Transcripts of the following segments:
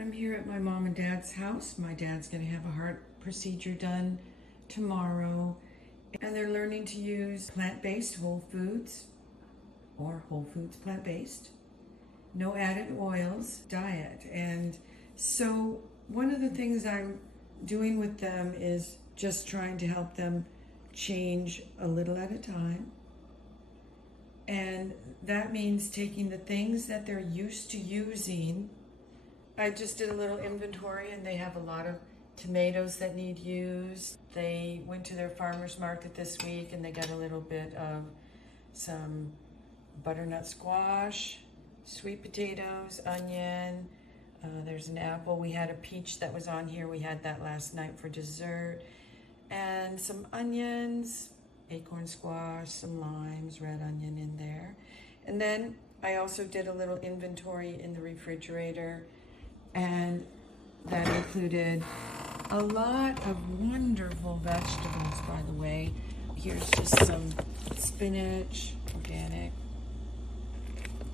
I'm here at my mom and dad's house. My dad's going to have a heart procedure done tomorrow, and they're learning to use plant-based whole foods or whole foods plant-based, no added oils diet. And so one of the things I'm doing with them is just trying to help them change a little at a time. And that means taking the things that they're used to using. I just did a little inventory, and they have a lot of tomatoes that need used. They went to their farmer's market this week and they got a little bit of some butternut squash, sweet potatoes, onion. There's an apple. We had a peach that was on here. We had that last night for dessert. And some onions, acorn squash, some limes, red onion in there. And then I also did a little inventory in the refrigerator, and that included a lot of wonderful vegetables, by the way. Here's just some spinach, organic,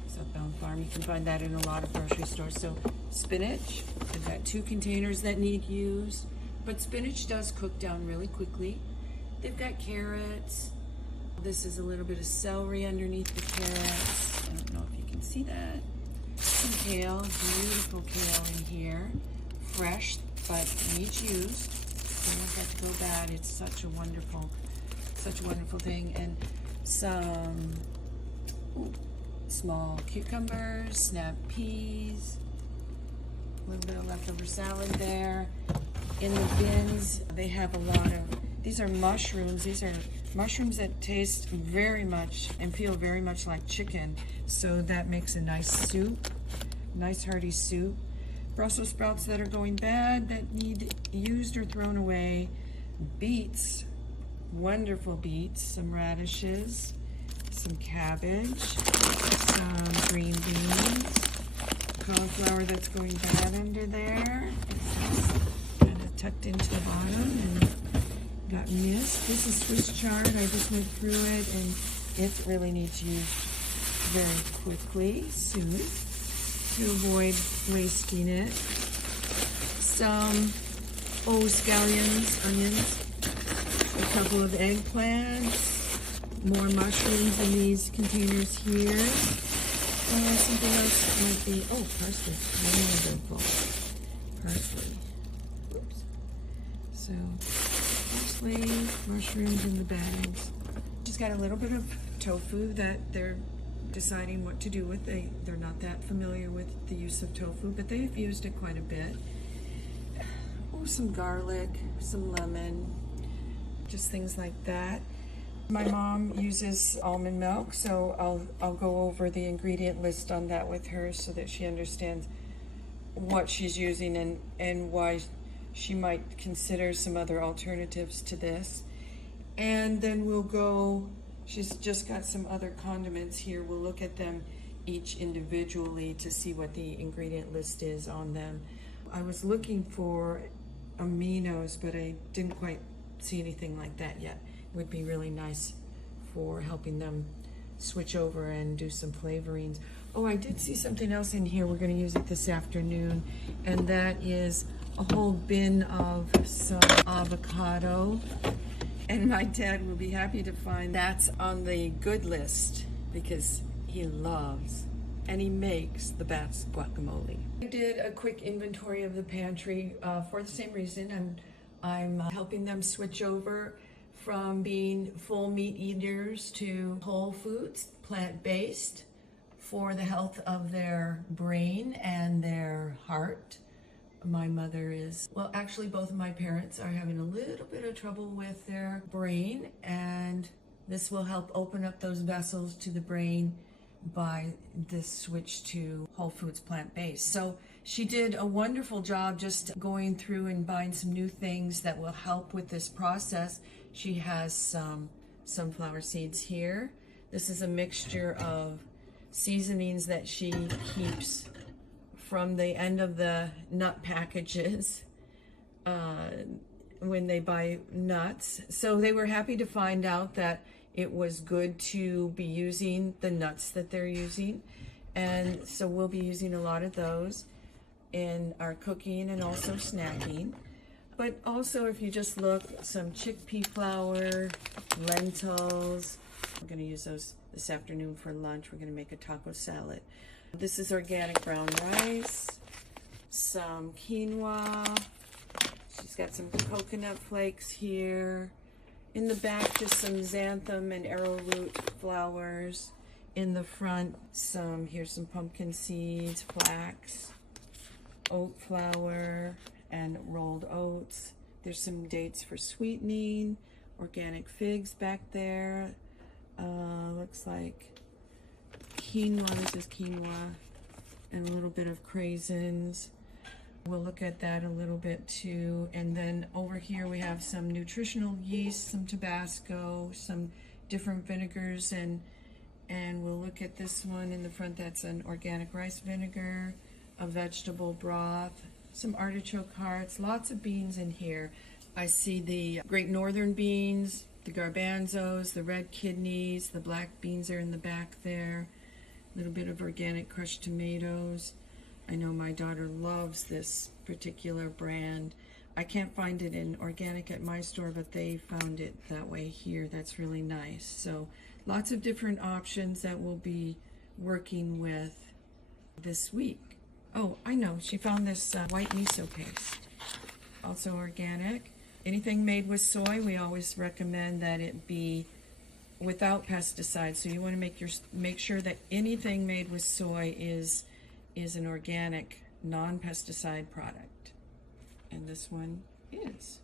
Southbound Farm. You can find that in a lot of grocery stores. So spinach, I've got 2 containers that need used, but spinach does cook down really quickly. They've got carrots. This is a little bit of celery underneath the carrots. I don't know if you can see that. Some kale, beautiful kale in here. Fresh, but needs used. Don't want that to go bad. It's such a wonderful thing. And some small cucumbers, snap peas, a little bit of leftover salad there. In the bins, they have a lot of, these are mushrooms. These are mushrooms that taste very much and feel very much like chicken. So that makes a nice soup, nice hearty soup. Brussels sprouts that are going bad, that need used or thrown away. Beets, wonderful beets. Some radishes, some cabbage, some green beans, cauliflower that's going bad under there. It's kind of tucked into the bottom and got missed. This is Swiss chard. I just went through it, and it really needs used very quickly, soon, to avoid wasting it. Some scallions, onions, a couple of eggplants, more mushrooms in these containers here. Something else might be, parsley. Wonderful. Parsley. Oops. So, parsley, mushrooms in the bags. Just got a little bit of tofu that they're deciding what to do with. They're not that familiar with the use of tofu, but they've used it quite a bit. Some garlic, some lemon, just things like that. My mom uses almond milk, so I'll go over the ingredient list on that with her so that she understands what she's using and why she might consider some other alternatives to this. And then we'll go, she's just got some other condiments here. We'll look at them each individually to see what the ingredient list is on them. I was looking for aminos, but I didn't quite see anything like that yet. It would be really nice for helping them switch over and do some flavorings. Oh, I did see something else in here. We're going to use it this afternoon, and that is a whole bin of some avocado. And my dad will be happy to find that's on the good list because he loves and he makes the best guacamole. I did a quick inventory of the pantry for the same reason. I'm helping them switch over from being full meat eaters to whole foods, plant-based, for the health of their brain and their heart. My mother is, well, actually both of my parents are having a little bit of trouble with their brain, and this will help open up those vessels to the brain by this switch to whole foods plant-based. So she did a wonderful job just going through and buying some new things that will help with this process. She has some sunflower seeds here. This is a mixture of seasonings that she keeps from the end of the nut packages when they buy nuts. So they were happy to find out that it was good to be using the nuts that they're using. And so we'll be using a lot of those. in our cooking and also snacking. But also, if you just look, some chickpea flour, lentils. We're going to use those this afternoon for lunch. We're going to make a taco salad. This is organic brown rice, some quinoa. She's got some coconut flakes here. In the back, just some xanthan and arrowroot flowers. In the front, here's some pumpkin seeds, flax, oat flour, and rolled oats. There's some dates for sweetening, organic figs back there. Looks like quinoa, this is quinoa, and a little bit of craisins. We'll look at that a little bit too. And then over here we have some nutritional yeast, some Tabasco, some different vinegars, and we'll look at this one in the front. That's an organic rice vinegar, a vegetable broth, some artichoke hearts, lots of beans in here. I see the Great Northern beans, the garbanzos, the red kidneys, the black beans are in the back there, a little bit of organic crushed tomatoes. I know my daughter loves this particular brand. I can't find it in organic at my store, but they found it that way here. That's really nice. So lots of different options that we'll be working with this week. Oh, I know, she found this white miso paste, also organic. Anything made with soy, we always recommend that it be without pesticides. So you want to make sure that anything made with soy is an organic, non-pesticide product. And this one is.